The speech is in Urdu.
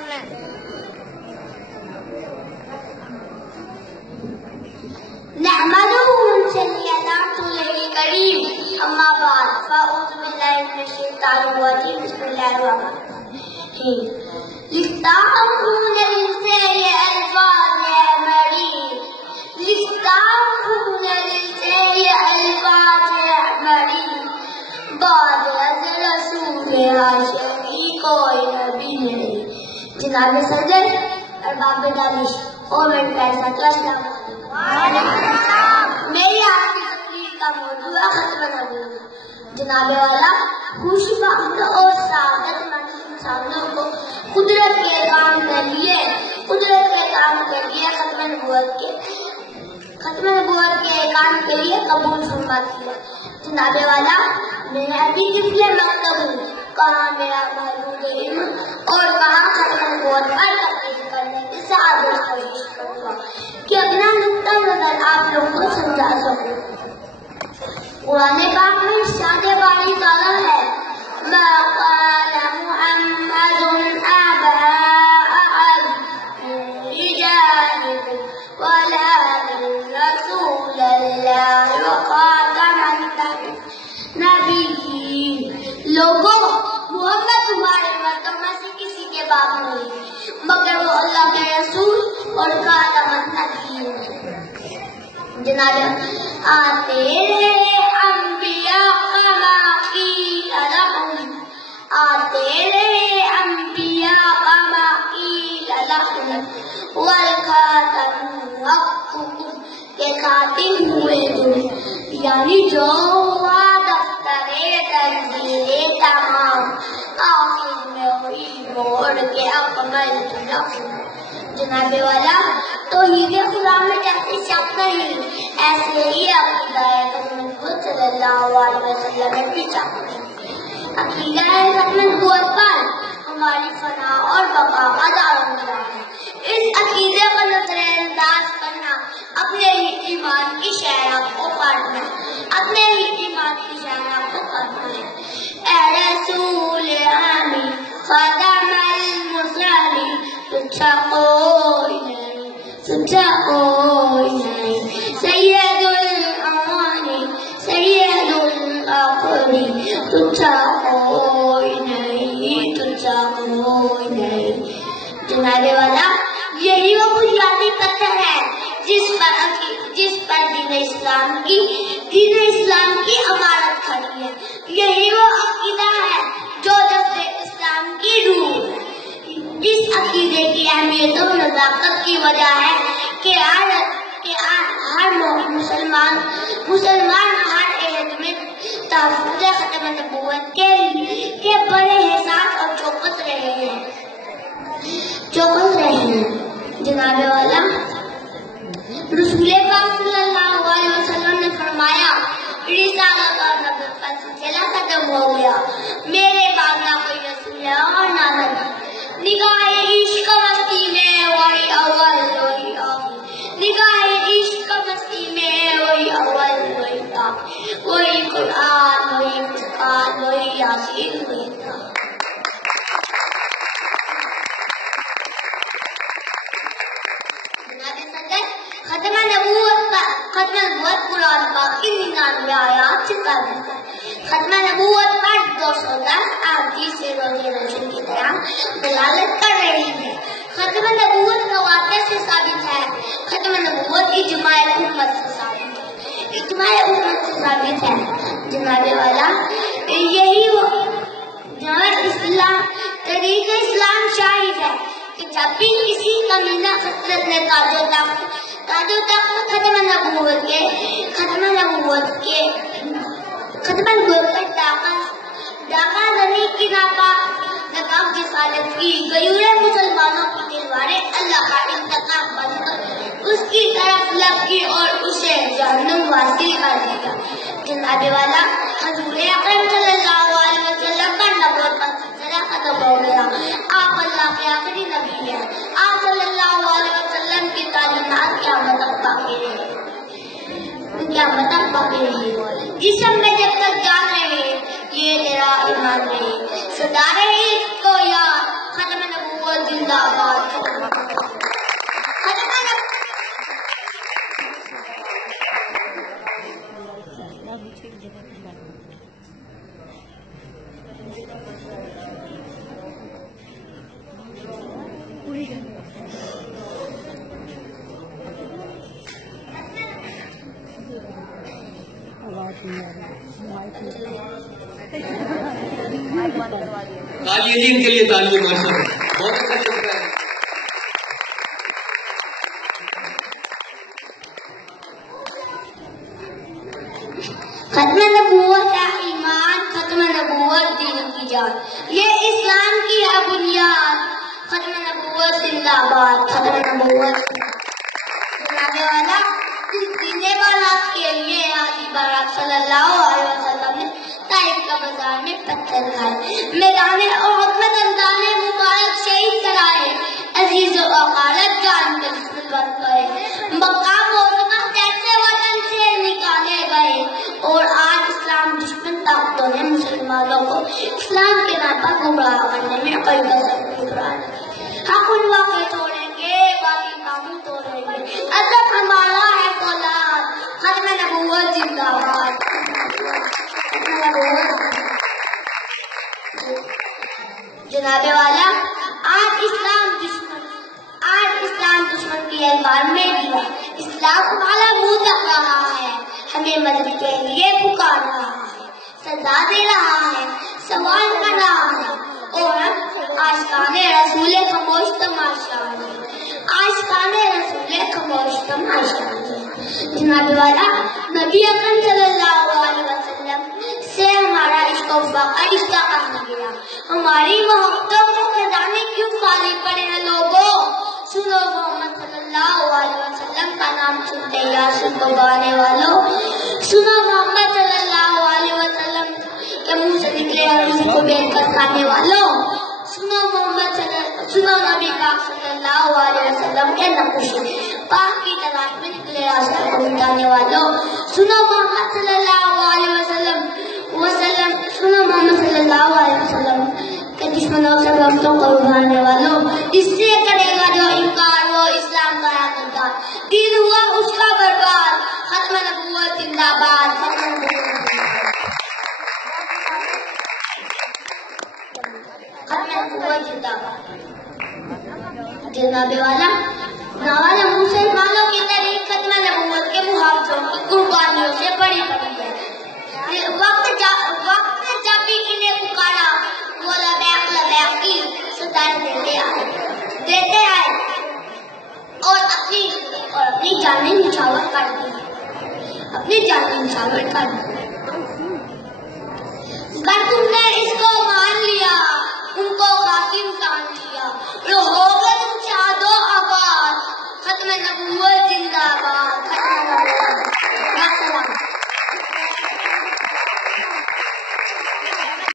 کرنا ہے. نحمده ونصلي على رسوله الكريم اما بعد فاعوذ بالله من الشيطان الرجيم بسم الله الرحمن الرحيم. لستعرفون للسير الفاظ مريم لستعرفون للسير الفاظ مريم بعد از رسول ہاشمی کوئی نبی نہیں. جناب صدر ارباب دانش اومن پیسہ تو اسلام میری آج کی تقریر کا موضوع ہے ختم نبوت. جناب والا خوشی بخت اور سعادت مند انسانوں کو قدرت کے کام کے لیے ختم نبوت کے کام کے لیے قبول فرماتی ہے. جناب والا میں ابھی کس لیے مکتب ہوں, کہاں میرا محدود علم اور کہاں ختم نبوت پر تقریر کرنے کی سعادت کوشش کروں گا کہ اپنا نقطہ نظر آپ لوگوں کو سمجھا سکوں. قرآن پاک میں ارشاد باری تعالیٰ ہے ما قال محمد ابا احد من رجالكم ولكن رسول الله وخاتم النبيين. لوگوں, محمد تمہارے مردوں میں سے کسی کے باپ نہیں مگر وہ اللہ کے رسول اور خاتم النبیین. جناب آتے رہے انبیاء کما قیل لہم والخاتم حق کے خاتم ہوئے تم, یعنی جو ہوا دفتر تنزیل تمام آخر میں ہوئی موڑ کے اکمل رقم. جناب والا توحید خدا میں جاتے شک نہیں, ایسے ہی عقیدہ ختم نبوت صلی اللہ علیہ وسلم میں بھی شک نہیں. عقیدہ ختم نبوت پر ہماری فنا اور بقا کا دارمدار ہے. اس عقیدے کا نظر انداز کرنا اپنے ہی ایمان کی شعراء کو کاٹنا ہے. اے رسول آمی خاتم المرسلین تجھا کوئی نہیں سید الاولین سید الآخرین تجھا کوئی نہیں. جناب والا یہی وہ بنیادی پتھر ہے جس پر دین اسلام کی عمارت کھڑی ہے. یہی وہ عقیدہ ہے جو جذب اسلام کی روح. اس عقیدے کی اہمیت و نزاکت کی وجہ ہے کہ ہر مسلمان ہر عہد میں تحفظ ختم نبوت کے بڑے احساس اور چوکس رہے ہیں. جناب والا رسول پاک صلی اللہ علیہ وسلم نے فرمایا رسالت اور نبوت کا سلسلہ ختم ہو گیا, میرے بعد نہ کوئی رسول ہے اور نہ نبی. نگاہ عشق مستی میں وہی اول وہی آخر, نگاہ عشق مستی میں وہی اول وہی آخر, وہی قرآن وہی مسکان وہی یاسین وہی تھا. ختم نبوت قرآن پاک کی 99 آیات سے قائم ہے. ختم نبوت پر 210 احادیث روزی روشن کی طرح دلالت کر رہی ہے. ختم نبوت مواقع سے ثابت ہے. ختم نبوت اجماع امت سے ثابت ہے. جناب والا یہی وہ طریق اسلام شاہد ہے کہ جب بھی کسی کمینہ خطرت نے تاجو تخت ختم نبوت پر ڈاکہ زنی کی ناپاک جسالت کی غیور مسلمانوں کی تلواریں اللہ کا انتقام بن کر اس کی طرف لپکی اور اسے جہنم واصل کر دیا. جناب والا حضور اکرم صلی اللہ علیہ وسلم کا نبوت کا سلسلہ ختم ہو گیا. آپ اللہ کے آخری نبی ہیں. آپ صلی اللہ علیہ وسلم کی تعلیمات قیامت تک باقی رہی. جسم میں جب تک جان رہے یہ تیرا ایمان رہے. سدا رہے اس کو یاد ختم نبوت زندہ قائدین کے لیے تعلیم ماشاء اللہ بہت اچھا چل رہا ہے. ختم نبوت ہے ایمان، ختم نبوت دین کی جان، یہ اسلام کی ہے بنیاد. ختم نبوت زندہ باد، ختم نبوت جناب والا اس دین بارات کے لیے حاجی بارات صلی اللہ علیہ وسلم نے طائف کا بازار میں پتھر کھائے، میدان احد میں دندان مبارک شہید کرائے، عزیز و غالب جان کے خدمت کرے، مکہ موضوع جیسے وطن سے نکالے گئے. اور آج اسلام دشمن طاقتوں نے مسلمانوں کو اسلام کے نام پر گمراہ کرنے میں کوئی کسر نہیں چھوڑی. حق ان واقع توڑیں گے، باقی کاموں توڑیں گے، ادب ہمارا ہے فولاد. ختم نبوت زندہ باد. جناب والا آج اسلام دشمن کی احتمال میں دیا. اسلام والا منہ تک رہا ہے، ہمیں مدد کے لیے پکار رہا ہے، سزا دے رہا ہے، سوال کر رہا ہے. اور عاشقان رسول خاموش تماشا ہے، عاشقان رسول خاموش تماشا ہے. جناب والا نبی اکرم صلی اللہ علیہ وسلم سے ہمارا عشق و وفا رشتہ کہاں گیا؟ ہماری محبتوں کو خزانے کیوں خالی پڑے ہیں لوگوں؟ سنو محمد صلی اللہ علیہ وسلم کا نام سنتے یاسین کو گانے والوں، سنو محمد صلی اللہ علیہ وسلم کے منہ سے نکلے حدیث کو بیچ کر کھانے والوں، سنو نبی پاک صلی اللہ علیہ وسلم کے نقوش پاک کی تلاش میں نکلے راستہ کو مٹانے والوں، سنو محمد صلی اللہ علیہ وسلم سنو محمد صلی اللہ علیہ وسلم کے دشمنوں سے رفتوں کو ابھارنے والوں. اس سے کرے گا جو انکار وہ اسلام کا حقدار، دین ہوا اس کا برباد. ختم نبوت زندہ باد. ختم نبوت زندہ باد. جناب والا مسلمانوں کی تاریخ ختم نبوت کے محافظوں کی قربانیوں سے بڑی بڑی ہے. وقت جب بھی انہیں پکارا وہ لبیک کی ستائش دیتے آئے اور اپنی جانیں نچھاور کر دی. اگر تم نے اس کو مان لیا، ان کو باقی انسان کیا، ہو گئے تم شاد و آباد. ختم نبوت زندہ باد.